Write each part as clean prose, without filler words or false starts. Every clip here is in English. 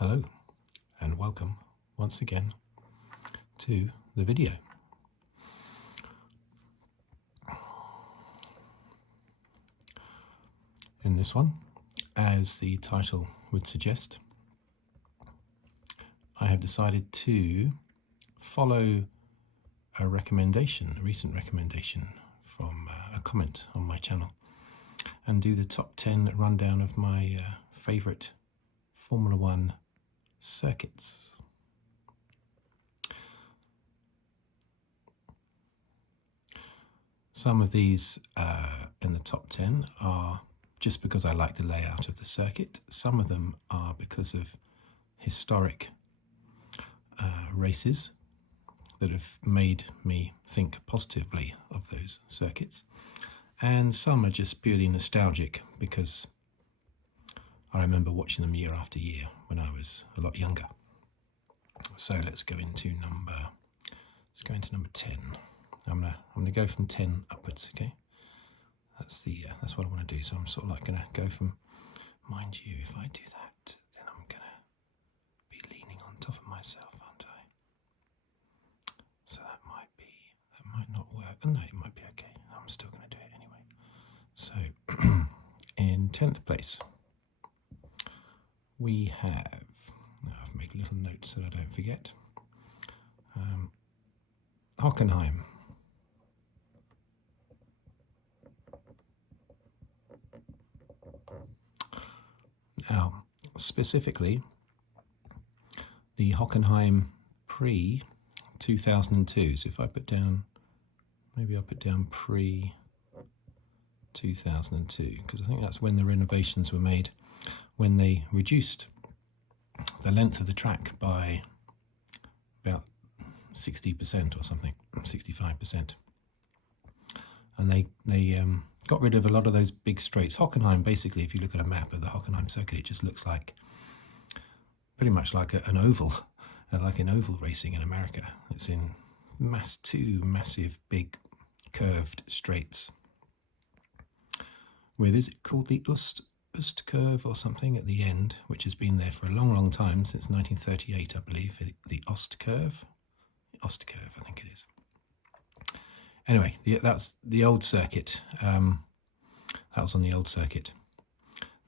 Hello and welcome once again to the video. In this one, as the title would suggest, I have decided to follow a recent recommendation from a comment on my channel and do the top 10 rundown of my favourite Formula One circuits. Some of these in the top 10 are just because I like the layout of the circuit. Some of them are because of historic races that have made me think positively of those circuits. And some are just purely nostalgic because I remember watching them year after year when I was a lot younger. So let's go into number 10. I'm gonna go from 10 upwards, okay? That's what I want to do. So I'm sort of like gonna go from, mind you, if I do that, then I'm gonna be leaning on top of myself, aren't I? So that might not work. Oh, no, it might be okay. I'm still gonna do it anyway. So in 10th place, we have, I've made little notes so I don't forget, Hackenheim. Now, specifically, the Hackenheim Prix 2002. So if I put down, maybe I'll put down Prix 2002, because I think that's when the renovations were made, when they reduced the length of the track by about 60% or something, 65%. And they got rid of a lot of those big straights. Hockenheim, basically, if you look at a map of the Hockenheim circuit, it just looks like pretty much like an oval, like in oval racing in America. It's in two massive, big, curved straights with, is it called the Ust curve or something at the end, which has been there for a long, long time, since 1938, I believe, the Ost curve, I think it is. Anyway, that's the old circuit. That was on the old circuit.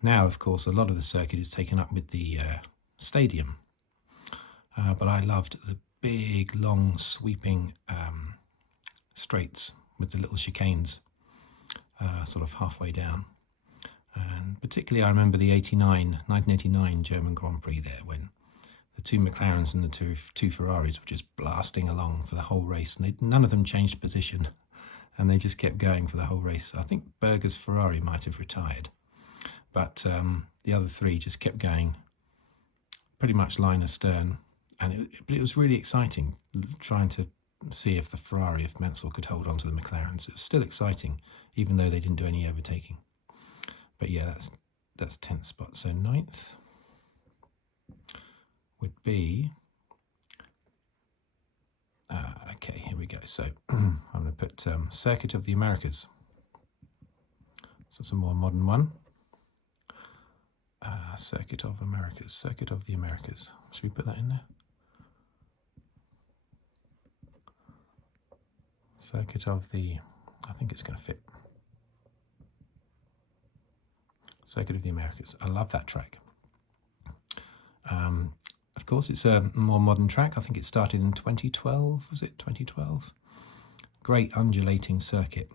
Now, of course, a lot of the circuit is taken up with the stadium. But I loved the big, long, sweeping straights with the little chicanes sort of halfway down. And particularly I remember the 1989 German Grand Prix there, when the two McLarens and the two Ferraris were just blasting along for the whole race, and none of them changed position, and they just kept going for the whole race. I think Berger's Ferrari might have retired, but the other three just kept going pretty much line astern, and it was really exciting trying to see if the Ferrari, if Mansell could hold on to the McLarens. It was still exciting, even though they didn't do any overtaking. But yeah, that's 10th spot. So 9th would be, okay, here we go. So I'm going to put Circuit of the Americas. So it's a more modern one. Circuit of Americas, Circuit of the Americas. Should we put that in there? Circuit of the, I think it's going to fit. Circuit of the Americas. I love that track. Of course, it's a more modern track. I think it started in 2012. Was it 2012? Great undulating circuit.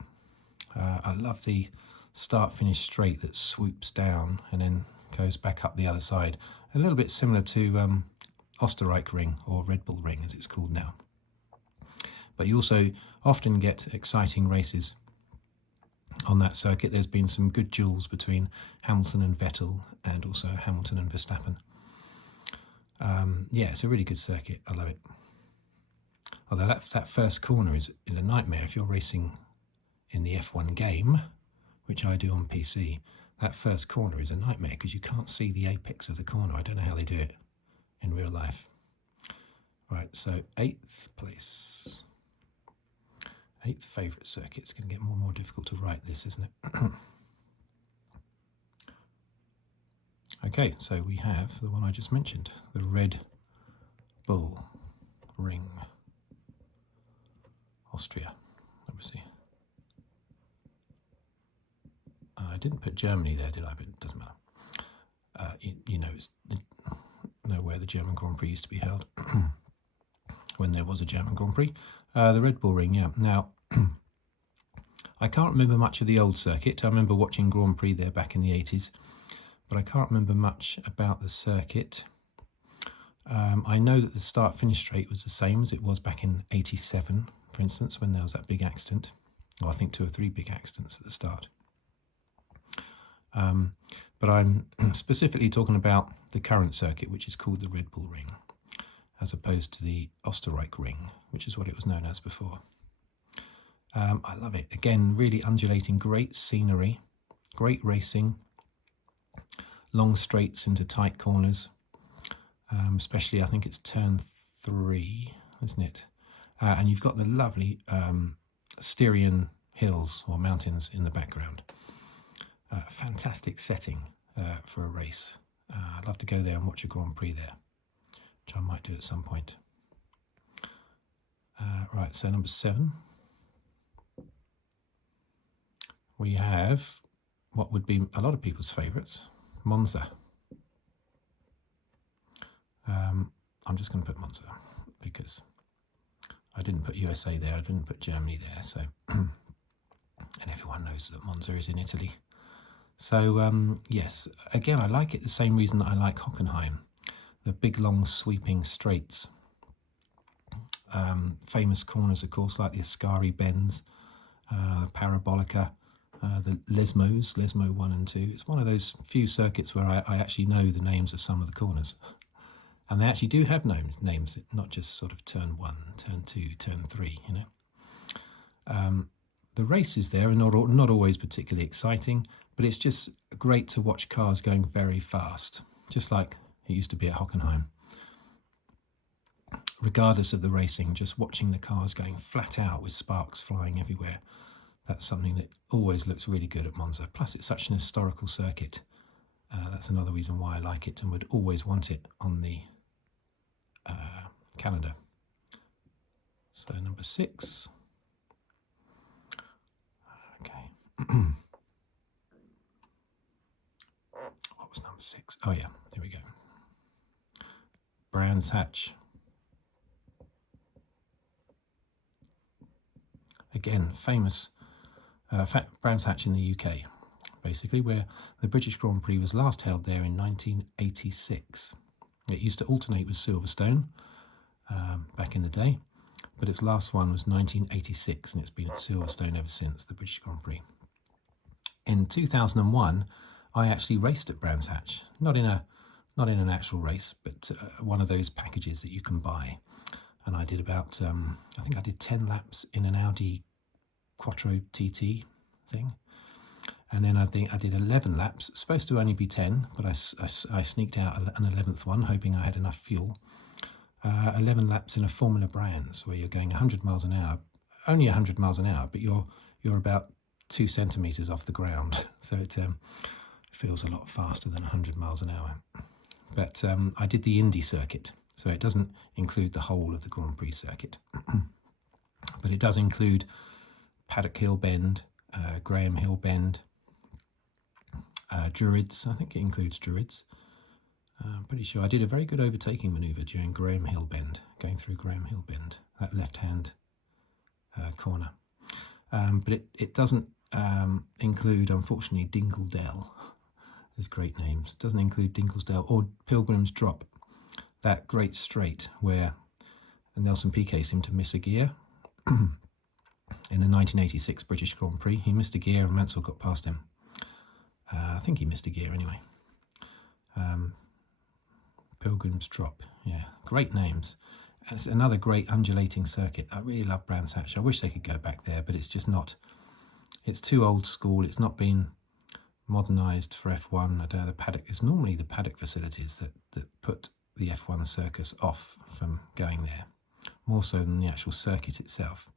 I love the start-finish straight that swoops down and then goes back up the other side. A little bit similar to Österreich Ring, or Red Bull Ring as it's called now. But you also often get exciting races on that circuit. There's been some good duels between Hamilton and Vettel, and also Hamilton and Verstappen. Yeah, it's a really good circuit. I love it. Although that first corner is a nightmare if you're racing in the F1 game, which I do on PC. That first corner is a nightmare because you can't see the apex of the corner. I don't know how they do it in real life. Right, so 8th place. 8th favourite circuit. It's going to get more and more difficult to write this, isn't it? Okay, so we have the one I just mentioned, the Red Bull Ring, Austria, obviously. I didn't put Germany there, did I? But it doesn't matter. You know, it's where the German Grand Prix used to be held when there was a German Grand Prix. The Red Bull Ring, yeah. Now, I can't remember much of the old circuit. I remember watching Grand Prix there back in the 80s, but I can't remember much about the circuit. I know that the start-finish straight was the same as it was back in 87, for instance, when there was that big accident. Well, I think 2 or 3 big accidents at the start. But I'm specifically talking about the current circuit, which is called the Red Bull Ring, as opposed to the Österreich Ring, which is what it was known as before. I love it. Again, really undulating, great scenery, great racing, long straights into tight corners, especially I think it's turn 3, isn't it? And you've got the lovely Styrian hills or mountains in the background. Fantastic setting for a race. I'd love to go there and watch a Grand Prix there, which I might do at some point. Right, so number 7. We have what would be a lot of people's favourites, Monza. I'm just going to put Monza because I didn't put USA there, I didn't put Germany there, so and everyone knows that Monza is in Italy. So yes, again, I like it the same reason that I like Hockenheim, the big long sweeping straights. Famous corners, of course, like the Ascari bends, Parabolica, the Lesmo 1 and 2. It's one of those few circuits where I actually know the names of some of the corners. And they actually do have names, not just sort of turn 1, turn 2, turn 3, you know. The races there are not always particularly exciting, but it's just great to watch cars going very fast, just like it used to be at Hockenheim. Regardless of the racing, just watching the cars going flat out with sparks flying everywhere, that's something that always looks really good at Monza. Plus, it's such an historical circuit. That's another reason why I like it and would always want it on the calendar. So number 6. Okay. What was number 6? Oh yeah, here we go. Brands Hatch. Again, famous Brands Hatch in the UK, basically, where the British Grand Prix was last held there in 1986. It used to alternate with Silverstone back in the day, but its last one was 1986, and it's been at Silverstone ever since, the British Grand Prix. In 2001, I actually raced at Brands Hatch, not in an actual race, but one of those packages that you can buy. And I did about, I think I did 10 laps in an Audi Quattro TT thing. And then I think I did 11 laps, supposed to only be 10, but I sneaked out an 11th one, hoping I had enough fuel. 11 laps in a Formula Brands, where you're going 100 miles an hour, only 100 miles an hour, but you're about 2 centimetres off the ground. So it feels a lot faster than 100 miles an hour. But I did the Indy circuit, so it doesn't include the whole of the Grand Prix circuit. But it does include Paddock Hill Bend, Graham Hill Bend, Druids. I think it includes Druids. I'm pretty sure I did a very good overtaking manoeuvre during Graham Hill Bend, going through Graham Hill Bend, that left-hand corner. But it doesn't include, unfortunately, Dingle-Dell. There's great names. It doesn't include Dinglesdale or Pilgrim's Drop, that great straight where Nelson Piquet seemed to miss a gear in the 1986 British Grand Prix. He missed a gear and Mansell got past him. I think he missed a gear anyway. Pilgrim's Drop, yeah, great names. And it's another great undulating circuit. I really love Brands Hatch. I wish they could go back there, but it's just not. It's too old school. It's not been modernised for F1. I don't know, the paddock. It's normally the paddock facilities that put the F1 circus off from going there, more so than the actual circuit itself.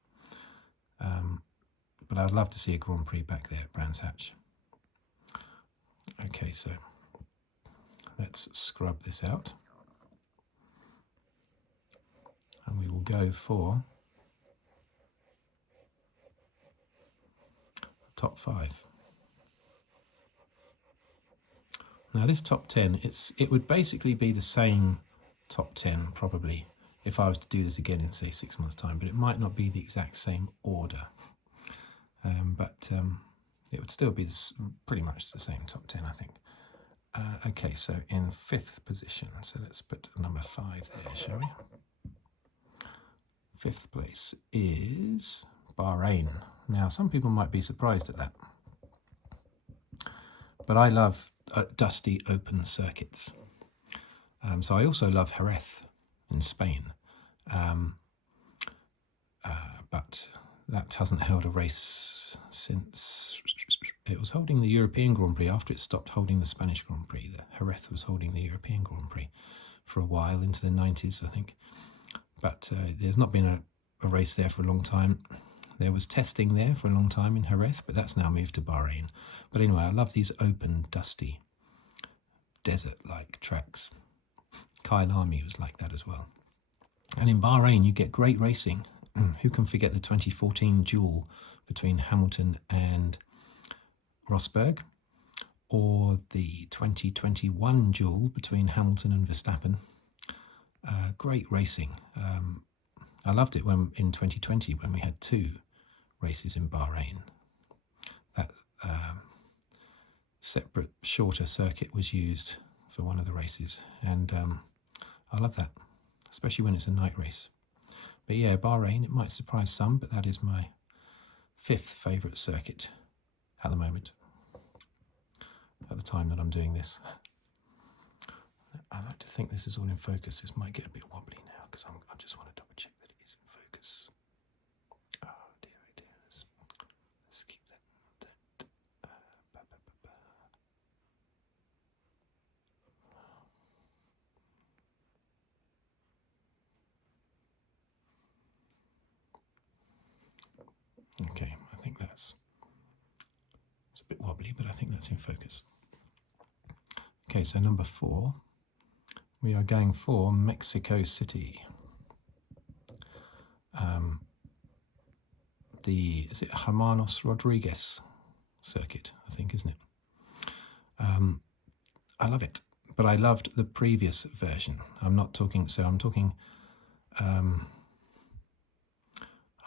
But I'd love to see a Grand Prix back there at Brands Hatch. Okay, so let's scrub this out. And we will go for top 5. Now this top 10, it would basically be the same top 10 probably if I was to do this again in say 6 months' time, but it might not be the exact same order. But it would still be pretty much the same top 10, I think. Okay, so in 5th position, so let's put number 5 there, shall we? 5th place is Bahrain. Now, some people might be surprised at that, but I love dusty open circuits. So I also love Jerez in Spain, but that hasn't held a race since it was holding the European Grand Prix after it stopped holding the Spanish Grand Prix. Jerez was holding the European Grand Prix for a while, into the 90s, I think. But there's not been a race there for a long time. There was testing there for a long time in Jerez, but that's now moved to Bahrain. But anyway, I love these open, dusty, desert-like tracks. Kyalami was like that as well. And in Bahrain, you get great racing. Who can forget the 2014 duel between Hamilton and Rosberg, or the 2021 duel between Hamilton and Verstappen? Great racing. I loved it when in 2020 when we had 2 races in Bahrain. That separate, shorter circuit was used for one of the races, and I love that, especially when it's a night race. But yeah, Bahrain, it might surprise some, but that is my 5th favourite circuit at the moment, at the time that I'm doing this. I like to think this is all in focus. This might get a bit wobbly now because I just want to double check that it is in focus. Oh dear, oh dear. Let's keep that. Okay, I think it's a bit wobbly, but I think that's in focus. Okay, so number 4, we are going for Mexico City. Is it Hermanos Rodriguez circuit, I think, isn't it? I love it, but I loved the previous version. I'm talking, I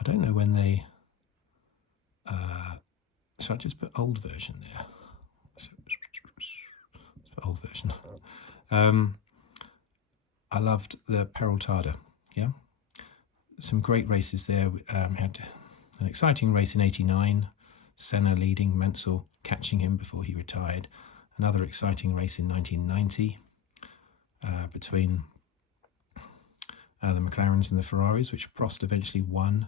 don't know when they, so I just put old version there. Old version. I loved the Peraltada, yeah? Some great races there. We had an exciting race in '89, Senna leading, Mansell catching him before he retired. Another exciting race in 1990 between the McLarens and the Ferraris, which Prost eventually won.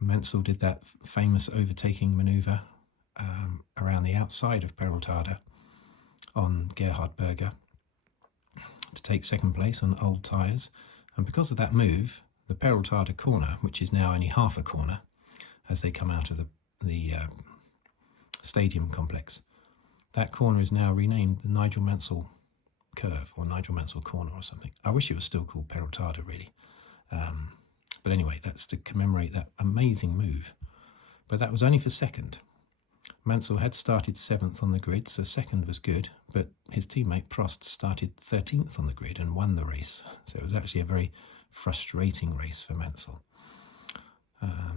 Mansell did that famous overtaking manoeuvre around the outside of Peraltada on Gerhard Berger to take 2nd place on old tyres. And because of that move, the Peraltada corner, which is now only half a corner as they come out of the stadium complex, that corner is now renamed the Nigel Mansell curve or Nigel Mansell corner or something. I wish it was still called Peraltada, really. But anyway, that's to commemorate that amazing move. But that was only for 2nd. Mansell had started 7th on the grid, so 2nd was good, but his teammate Prost started 13th on the grid and won the race. So it was actually a very frustrating race for Mansell.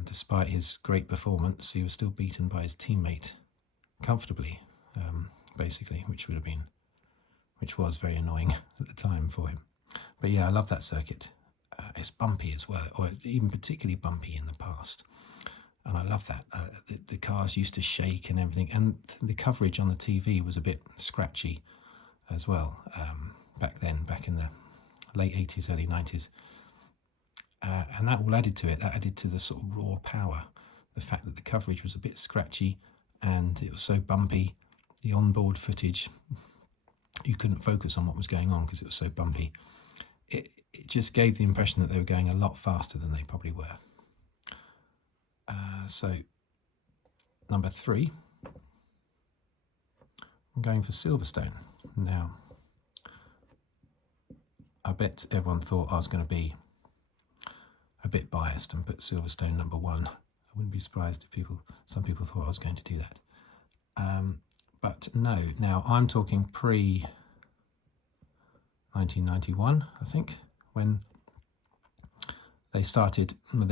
Despite his great performance, he was still beaten by his teammate comfortably, basically, which was very annoying at the time for him. But yeah, I love that circuit. It's bumpy as well, or even particularly bumpy in the past. And I love that. The cars used to shake and everything. And the coverage on the TV was a bit scratchy as well back then, back in the late 80s, early 90s. And that all added to it. That added to the sort of raw power. The fact that the coverage was a bit scratchy and it was so bumpy. The onboard footage, you couldn't focus on what was going on because it was so bumpy. It just gave the impression that they were going a lot faster than they probably were. So, number 3, I'm going for Silverstone. Now, bet everyone thought I was going to be a bit biased and put Silverstone number 1. I wouldn't be surprised if some people thought I was going to do that. But no, now I'm talking pre 1991, I think, when they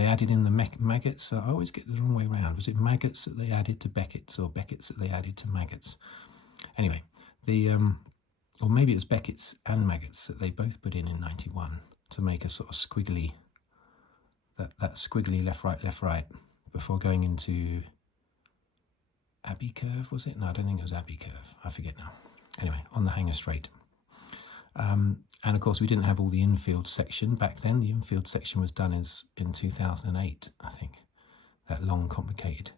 added in the maggots. I always get the wrong way around. Was it maggots that they added to Beckett's, or Beckett's that they added to maggots? Anyway, or maybe it was Beckett's and maggots that they both put in 91 to make a sort of squiggly, that squiggly left, right, before going into Abbey Curve, was it? No, I don't think it was Abbey Curve. I forget now. Anyway, on the Hanger Straight. And of course, we didn't have all the infield section back then. The infield section was done in 2008, I think. That long, complicated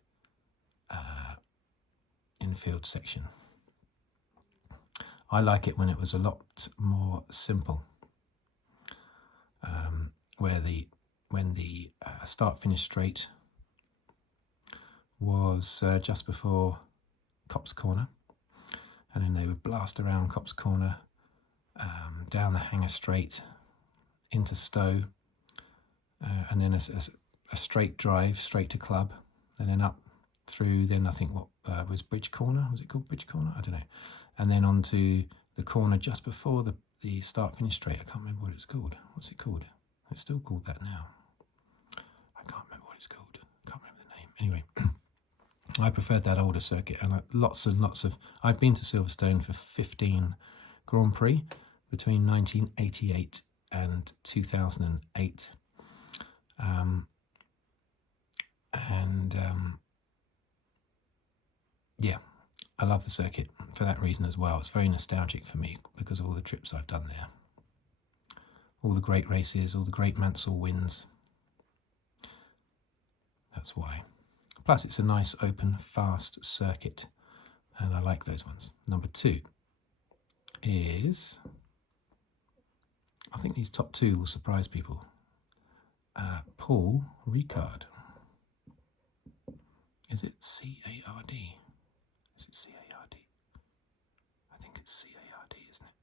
infield section. I like it when it was a lot more simple, when the start-finish straight was just before Copse Corner, and then they would blast around Copse Corner, down the Hanger Straight into Stowe, and then a straight drive straight to Club, and then up through, then I think what was Bridge Corner, was it called Bridge Corner? I don't know. And then onto the corner just before the start-finish straight. I can't remember what it's called. What's it called? It's still called that now. I can't remember what it's called. I can't remember the name. Anyway, I preferred that older circuit, and lots and lots of... I've been to Silverstone for 15 Grand Prix between 1988 and 2008. Yeah, I love the circuit for that reason as well. It's very nostalgic for me because of all the trips I've done there. All the great races, all the great Mansell wins. That's why. Plus, it's a nice, open, fast circuit, and I like those ones. Number 2 is... I think these top 2 will surprise people. Paul Ricard. Is it C-A-R-D? Is it C-A-R-D? I think it's C-A-R-D, isn't it?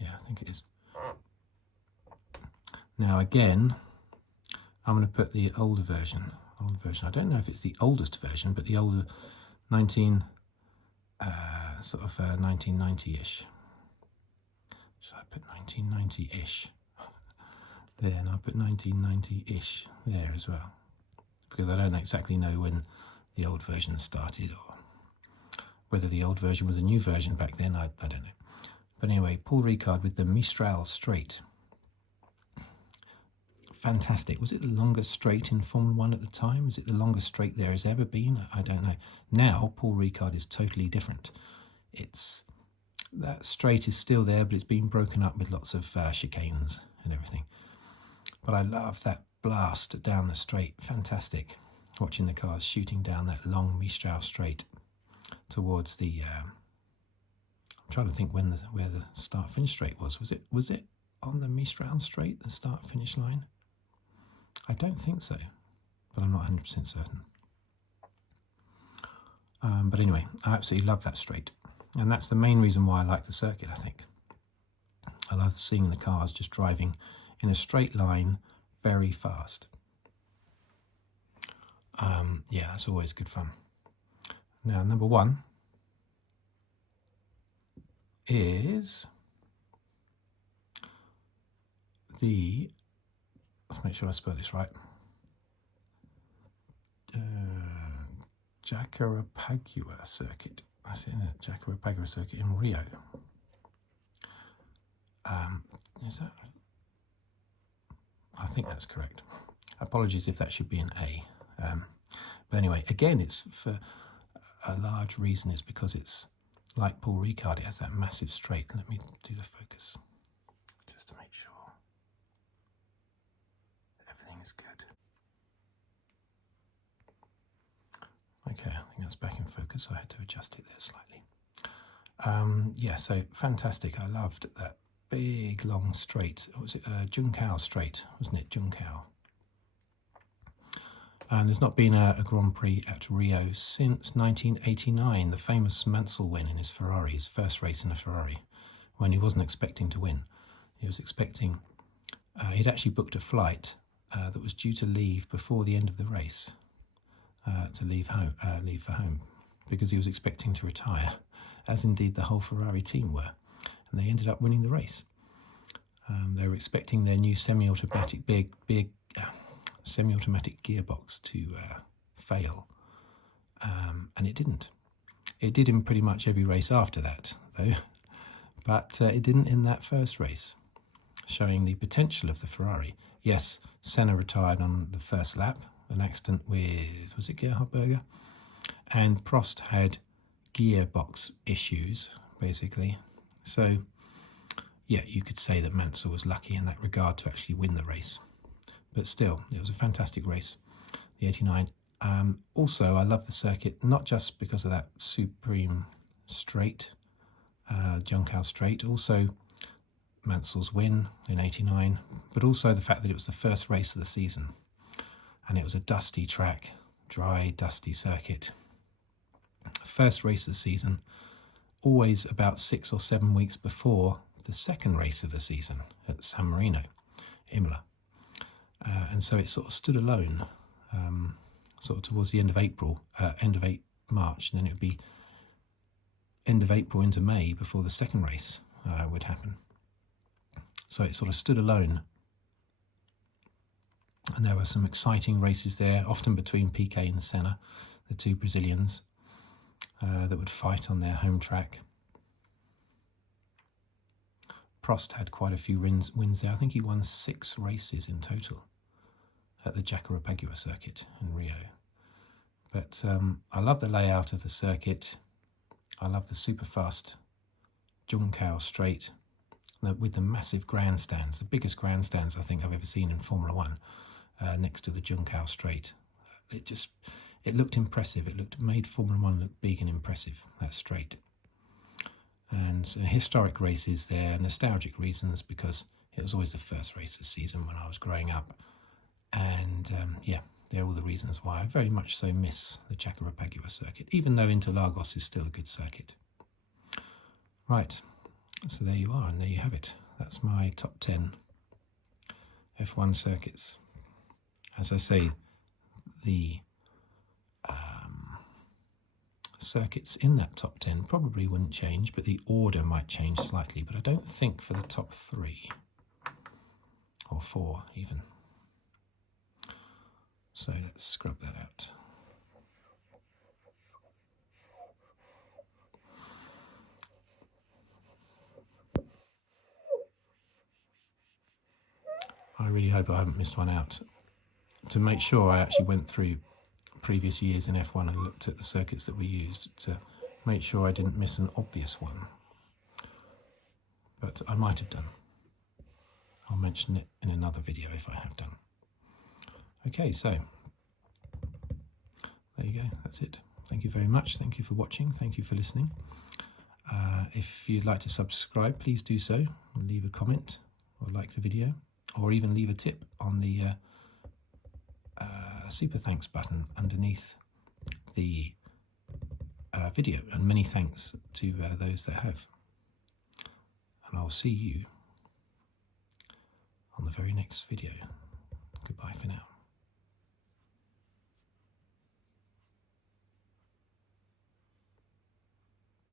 Yeah, I think it is. Now again, I'm going to put the older version. I don't know if it's the oldest version, but the older 1990-ish. Should I put 1990-ish? There, and I'll put 1990-ish there as well, because I don't exactly know when the old version started, or whether the old version was a new version back then. I don't know. But anyway, Paul Ricard with the Mistral Straight. Fantastic. Was it the longest straight in Formula 1 at the time? Was it the longest straight there has ever been? I don't know. Now, Paul Ricard is totally different. That straight is still there, but it's been broken up with lots of chicanes and everything. But I love that blast down the straight. Fantastic. Watching the cars shooting down that long Mistral Straight towards the... I'm trying to think where the start-finish straight was. Was it on the Mistral Straight, the start-finish line? I don't think so, but I'm not 100% certain. But anyway, I absolutely love that straight. And that's the main reason why I like the circuit, I think. I love seeing the cars just driving in a straight line very fast. Yeah, that's always good fun. Now, number 1 is the... Let's make sure I spell this right. Jacarapagua circuit. That's it, isn't it? Jacarapagua circuit in Rio. Is that right? I think that's correct. Apologies if that should be an A. But anyway, again, it's for a large reason. It's because it's like Paul Ricard. It has that massive straight. Let me do the focus just to make sure everything is good. Okay, I think that's back in focus. I had to adjust it there slightly. Yeah, so fantastic. I loved that big, long straight. Was it Juncao Straight, wasn't it? Juncao. And there's not been a Grand Prix at Rio since 1989, the famous Mansell win in his Ferrari, his first race in a Ferrari, when he wasn't expecting to win. He was expecting, he'd actually booked a flight that was due to leave before the end of the race, to leave for home, because he was expecting to retire, as indeed the whole Ferrari team were, and they ended up winning the race. They were expecting their new semi-automatic semi-automatic gearbox to fail, and it didn't. It did in pretty much every race after that, though, but it didn't in that first race, showing the potential of the Ferrari. Yes, Senna retired on the first lap, an accident with, was it Gerhard Berger? And Prost had gearbox issues, basically. So, yeah, you could say that Mansell was lucky in that regard to actually win the race. But still, it was a fantastic race, the 89. Also, I love the circuit, not just because of that supreme straight, Juncal straight, also Mansell's win in 89, but also the fact that it was the first race of the season. And it was a dusty track, dry, dusty circuit. First race of the season, always about 6 or 7 weeks before the second race of the season at San Marino, Imola. And so it sort of stood alone, sort of towards the end of April, March, and then it would be end of April into May before the second race would happen. So it sort of stood alone. And there were some exciting races there, often between Piquet and Senna, the two Brazilians, that would fight on their home track. Prost had quite a few wins there. I think he won 6 races in total at the Jacarapagua circuit in Rio. But I love the layout of the circuit. I love the super fast Juncal straight with the massive grandstands, the biggest grandstands I think I've ever seen in Formula One, next to the Juncal straight. It looked impressive. It made Formula One look big and impressive, that straight. And historic races there, nostalgic reasons, because it was always the first race of the season when I was growing up. And yeah, they're all the reasons why I very much so miss the Jacarapagua circuit, even though Interlagos is still a good circuit. Right, so there you are, and there you have it. That's my top 10 F1 circuits. As I say, the circuits in that top 10 probably wouldn't change, but the order might change slightly, but I don't think for the top 3 or 4 even. So let's scrub that out. I really hope I haven't missed one out. To make sure, I actually went through previous years in F1 and looked at the circuits that we used to make sure I didn't miss an obvious one. But I might have done. I'll mention it in another video if I have done. Okay, so there you go, that's it. Thank you very much. Thank you for watching. Thank you for listening. If you'd like to subscribe, please do so. Leave a comment or like the video, or even leave a tip on the super thanks button underneath the video. And many thanks to those that have. And I'll see you on the very next video. Goodbye for now.